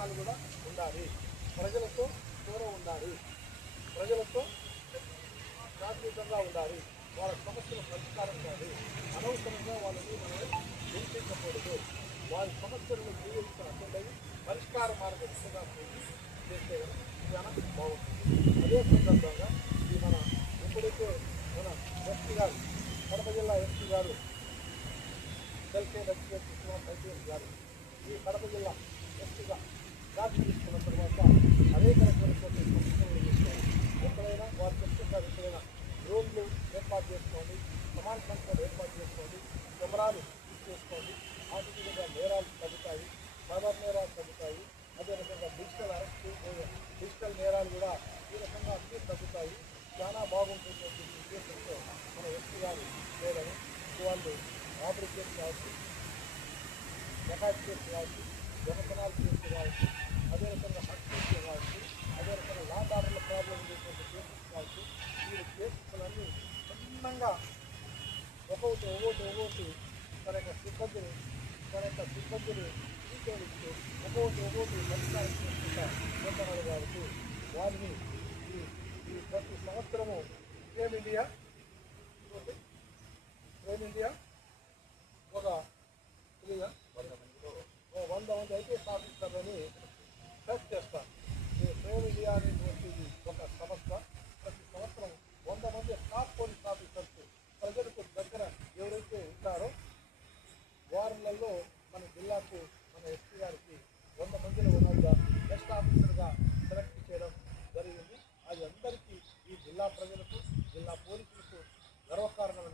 సంబంధాలు కూడా ఉండాలి, ప్రజలతో దూరం ఉండాలి, ప్రజలతో శాంతియుతంగా ఉండాలి, వాళ్ళ సమస్యలు పరిష్కారం కాదు, అనవసరంగా వాళ్ళని మనం హింసించకూడదు, వారి సమస్యలను జీవించాలి పరిష్కార మార్గంగా చేస్తే చాలా బాగుంటుంది. అదే సందర్భంగా ఈ మన ఎప్పుడైతే మన ఎస్పీ గారు కడప జిల్లా ఎస్పీ గారు ఎల్కే ఐపీఎస్ గారు ఈ కడప జిల్లా ఎస్పీగా ఛార్జ్ తీసుకున్న తర్వాత అనేక రకాలైనటువంటి సంస్థలు తీసుకోవాలి. ఎక్కడైనా వారు చెప్తున్నారు, ఎక్కడైనా డ్రోన్లు ఏర్పాటు చేసుకోండి, కమాండ్ సెంటర్ ఏర్పాటు చేసుకోండి, కెమెరాలు చేసుకోండి, ఆర్థికంగా నేరాలు తగ్గుతాయి, సైబర్ నేరాలు తగ్గుతాయి, అదే రకంగా డిజిటల్ అరెస్ట్ డిజిటల్ నేరాలు కూడా ఈ రకంగా అన్నీ తగ్గుతాయి, చాలా బాగుంటుంది ఉద్దేశంతో మన ఎస్పీ గారు చేయడము. వాళ్ళు రాబరీ కేసు కావచ్చు, డకాట్ కేసు కావచ్చు, దొంగతనాలు కేసు కావచ్చు, అదే రకంగా హక్ కేసులు కావచ్చు, అదే రకంగా లాటారుల ప్రాబ్లం ఉండేటువంటి కేసెస్ కావచ్చు, ఈ కేసులన్నీ క్షుణ్ణంగా ఒక్కొక్కటి తన యొక్క సిబ్బందిని తీసుకెళ్ళిస్తూ ఒక్కొక్కటి పరిష్కారం చేసుకుంటా పోతున్నారు. కాబట్టి వారిని ఈ ప్రతి సంవత్సరము ఫ్రేమ్ ఇండియా ఒక 100 మంది ఐపీఎస్ ఆఫీసర్లని టెస్ట్ చేస్తారు. ఈ ఫ్రేమ్ ఇండియా అనేటువంటిది ఒక సంస్థ. ప్రతి సంవత్సరం 100 మంది టాప్ పోలీస్ ఆఫీసర్స్ ప్రజలకు దగ్గర ఎవరైతే ఉంటారో వారిలలో మన జిల్లాకు మన ఎస్పీ గారికి 100 మందిలో ఉన్నట్టుగా బెస్ట్ ఆఫీసర్గా సెలెక్ట్ చేయడం జరిగింది. అది అందరికీ ఈ జిల్లా ప్రజలకు, జిల్లా పోలీసులకు గర్వకారణం